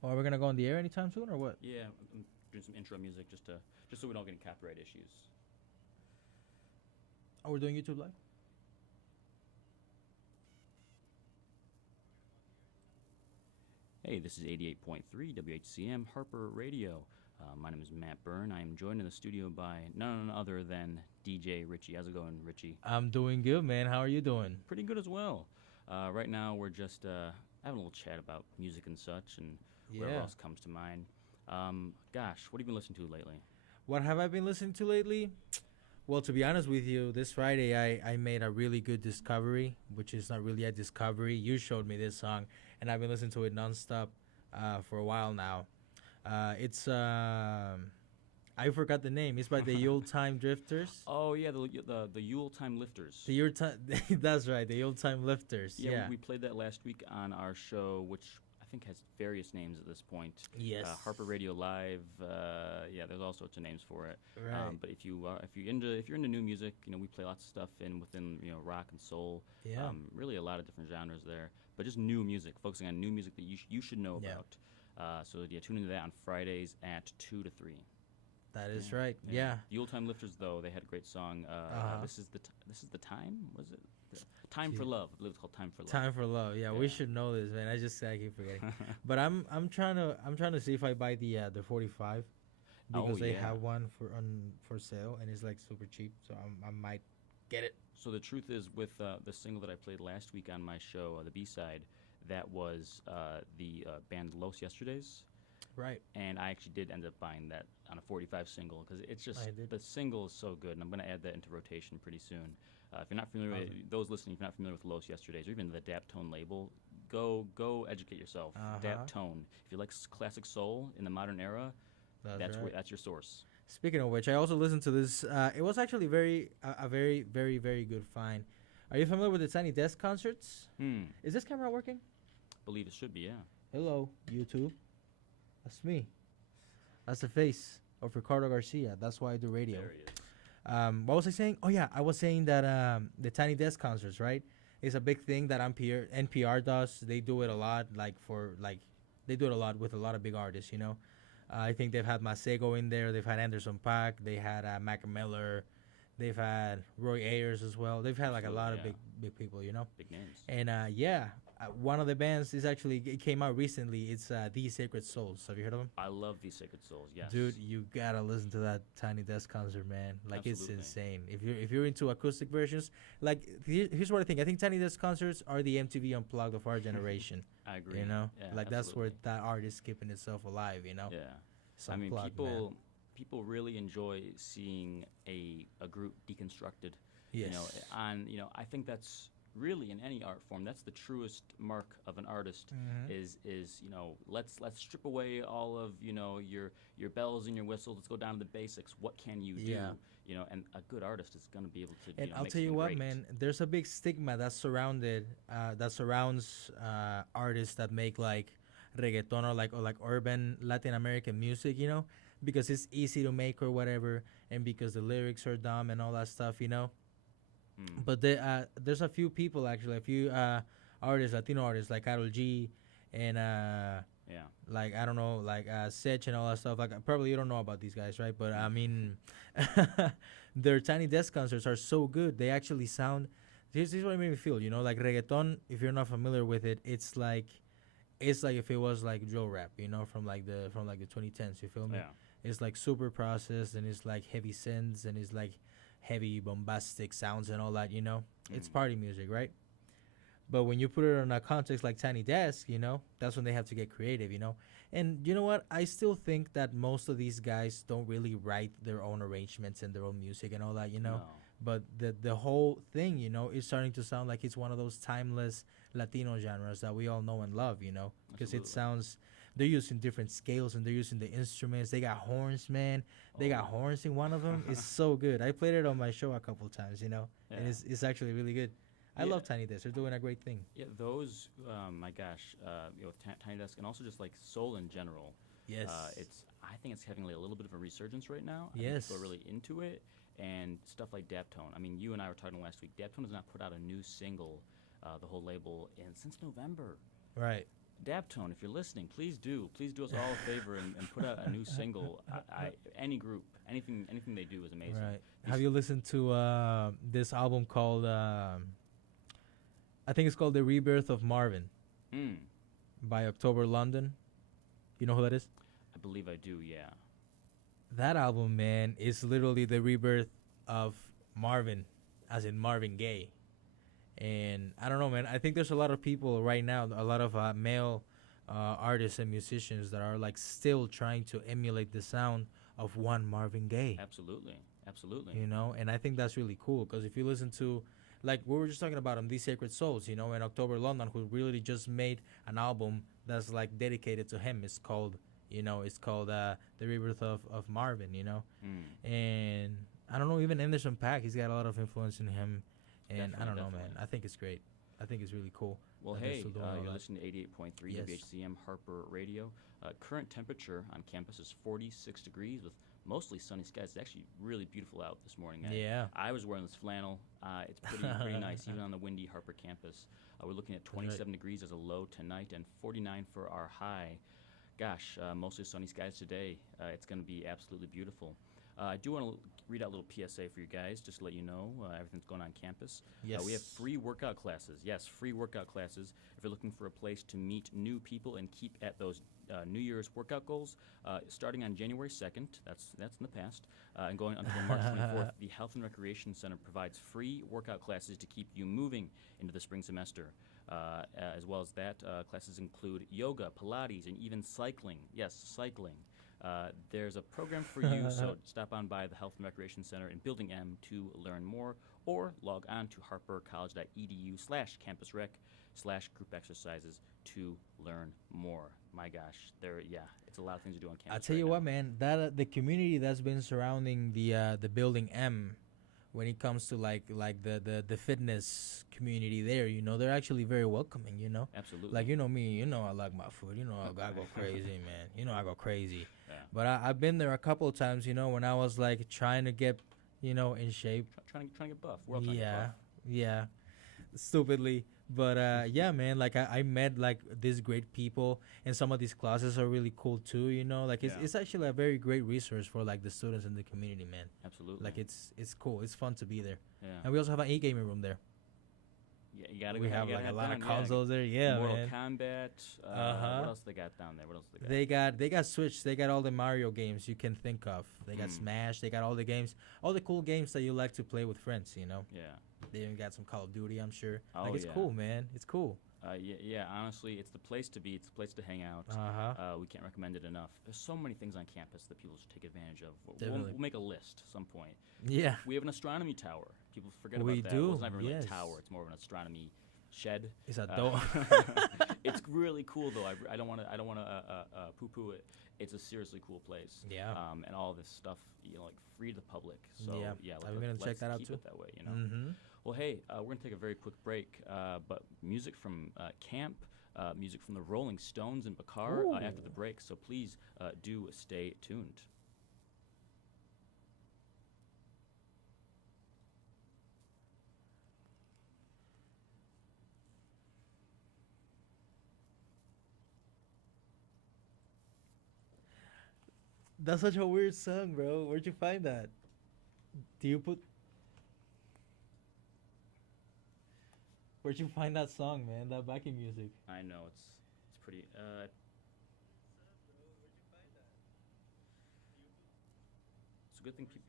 Well, are we gonna go on the air anytime soon or what? Yeah, I'm doing some intro music just so we don't get any copyright issues. Oh, we're doing YouTube live. Hey, this is 88.3 WHCM Harper Radio. My name is Matt Byrne. I am joined in the studio by none other than DJ Richie. How's it going, Richie? I'm doing good, man. How are you doing? Pretty good as well. Right now, we're just having a little chat about music and such, and whatever Yeah. else comes to mind. Gosh, what have you been listening to lately? What have I been listening to lately? Well, to be honest with you, this Friday I made a really good discovery, which is not really a discovery. You showed me this song, and I've been listening to it nonstop for a while now. It's I forgot the name. It's by the Yule Time Drifters. Oh yeah, the Yule Time Lifters. The Yule Time. That's right. The Yule Time Lifters. Yeah, Yeah. we played that last week on our show, which I think has various names at this point. Yes. Harper Radio Live. Yeah, there's all sorts of names for it. Right. But if you're into new music, we play lots of stuff within rock and soul. Yeah. Really a lot of different genres there, but just new music, focusing on new music that you should know Yeah. about. So yeah, tune into that on Fridays at 2 to 3. That is right. Yeah. The Old Time Lifters, though, they had a great song. This is the time. Was it? Time for Love. I believe it's called Time for Love. Time for Love. Yeah, we should know this, man. I keep forgetting. But I'm trying to see if I buy the 45 because they have one for sale and it's like super cheap. So I might get it. So the truth is, with the single that I played last week on my show, the B-side, that was the band Los Yesterdays. Right. And I actually did end up buying that on a 45 single because it's just I did. the single is so good, and I'm going to add that into rotation pretty soon. If you're not familiar with those listening, if you're not familiar with Los Yesterdays or even the Daptone label, go educate yourself. Daptone. If you like classic soul in the modern era, that's your source. Speaking of which, I also listened to this. It was actually a very, very, very good find. Are you familiar with the Tiny Desk concerts? Is this camera working? Believe it should be, yeah. Hello, YouTube. That's me. That's the face of Ricardo Garcia. That's why I do radio. There he is. What was I saying? Oh yeah, I was saying that the Tiny Desk concerts, right, is a big thing that NPR does. They do it a lot, they do it a lot with a lot of big artists. I think they've had Masego in there. They've had Anderson .Paak. They had Mac Miller. They've had Roy Ayers as well. They've had like a lot of big people. Big names. And one of the bands is actually it came out recently. It's The Sacred Souls. Have you heard of them? I love these Sacred Souls. Yes. Dude, you gotta listen to that Tiny Desk concert, man. Like Absolutely. It's insane. If you're into acoustic versions, like here's what I think. I think Tiny Desk concerts are the MTV Unplugged of our generation. I agree. Yeah, absolutely. That's where that art is keeping itself alive. Yeah. It's I mean, unplugged, people really enjoy seeing a group deconstructed. Yes. I think that's really in any art form, that's the truest mark of an artist. Is let's strip away all of your bells and your whistles. Let's go down to the basics. What can you do? And a good artist is going to be able to. And I'll make tell you something what, great. man. There's a big stigma that surrounds artists that make like reggaeton or like urban Latin American music. Because it's easy to make or whatever, and because the lyrics are dumb and all that stuff. But there's a few people actually, a few artists, Latino artists like Karol G, and like I don't know, like Sech and all that stuff. Like probably you don't know about these guys, right? But I mean, their Tiny Desk concerts are so good. They actually sound. This is what it made me feel. Like reggaeton. If you're not familiar with it, it's like if it was like drill rap. From like the 2010s. You feel me? Yeah. It's like super processed, and it's like heavy synths, and it's like heavy bombastic sounds and all that. It's party music, right? But when you put it in a context like Tiny Desk, that's when they have to get creative. And you know what? I still think that most of these guys don't really write their own arrangements and their own music and all that. No. But the whole thing, is starting to sound like it's one of those timeless Latino genres that we all know and love. Because it sounds. They're using different scales and they're using the instruments. They got horns, man. They got horns in one of them. It's so good. I played it on my show a couple of times, and it's actually really good. I love Tiny Desk. They're doing a great thing. Yeah, those, my gosh, Tiny Desk and also just like soul in general. Yes. I think it's having like a little bit of a resurgence right now. Yes. People are really into it, and stuff like Daptone. I mean, you and I were talking last week. Daptone has not put out a new single, the whole label, since November. Right. Daptone, if you're listening, please do us all a favor and put out a new single. Any group, anything they do is amazing. Right. Have you listened to this album called I think it's called The Rebirth of Marvin Mm, by October London? You know who that is? I believe I do. Yeah. That album, man, is literally the rebirth of Marvin, as in Marvin Gaye. And I don't know, man. I think there's a lot of people right now, a lot of male artists and musicians that are like still trying to emulate the sound of one Marvin Gaye. Absolutely. Absolutely. You know, and I think that's really cool because if you listen to, like we were just talking about These Sacred Souls, you know, and October London, who really just made an album that's like dedicated to him. It's called, The Rebirth of Marvin, you know. Mm. And I don't know, even Anderson .Paak, he's got a lot of influence in him. And I don't know, Definitely. man. I think it's great. I think it's really cool. Well, that they're hey, still doing all you're that. listening to 88.3 Yes. WHCM Harper Radio. Current temperature on campus is 46 degrees with mostly sunny skies. It's actually really beautiful out this morning. Yeah. I was wearing this flannel. It's pretty nice, even on the windy Harper campus. We're looking at 27 degrees as a low tonight and 49 for our high. Gosh, mostly sunny skies today. It's going to be absolutely beautiful. I do want to read out a little PSA for you guys, just to let you know everything's going on campus. Yes. We have free workout classes. Yes, free workout classes. If you're looking for a place to meet new people and keep at those New Year's workout goals, starting on January 2nd, that's in the past, and going until March 24th, the Health and Recreation Center provides free workout classes to keep you moving into the spring semester. As well as that, classes include yoga, Pilates, and even cycling. Yes, cycling. There's a program for you, so stop on by the Health and Recreation Center in Building M to learn more, or log on to harpercollege.edu/campusrec/group exercises to learn more. My gosh, it's a lot of things to do on campus. I tell you right what, now. man, that the community that's been surrounding the Building M, when it comes to like the fitness community there, you know, they're actually very welcoming, you know. Absolutely. Like, you know me, you know I like my food, you know I go crazy, man. You know I go crazy. Yeah. But I've been there a couple of times, you know, when I was like trying to get, you know, in shape. Trying to get buff. We're all trying to get buff. Yeah, stupidly. But yeah, man, like I met like these great people, and some of these classes are really cool too. You know, like Yeah. it's actually a very great resource for like the students in the community, man. Absolutely. Like it's cool. It's fun to be there, yeah. and we also have an e-gaming room there. Yeah, you gotta We go- have you like gotta a lot have of fun, consoles there. Yeah, Mortal man. Kombat. Uh-huh. What else they got down there? What else they got? They got Switch. They got all the Mario games you can think of. They got Smash. They got all the games, all the cool games that you like to play with friends. You know. Yeah. They even got some Call of Duty, I'm sure. Oh, Like it's yeah. cool, man. It's cool. Yeah. Honestly, it's the place to be. It's the place to hang out. We can't recommend it enough. There's so many things on campus that people should take advantage of. Definitely. We'll make a list at some point. Yeah. We have an astronomy tower. People forget We about that. do, Well, it's not really yes. a tower. It's more of an astronomy shed. It's a Uh, dope. It's really cool though. I don't want to poo-poo it. It's a seriously cool place. Yeah. And all this stuff, like free to the public. So Yeah. like, I'm gonna check let's that out keep too. it that way, you know. Mm-hmm. Well, hey, we're gonna take a very quick break, but music from camp, music from the Rolling Stones and Bakar after the Ooh. break. So please do stay tuned. That's such a weird song, bro. Where'd you find that? Do you put? Where'd you find that song, man? That backing music. I know it's pretty. It's a good thing people.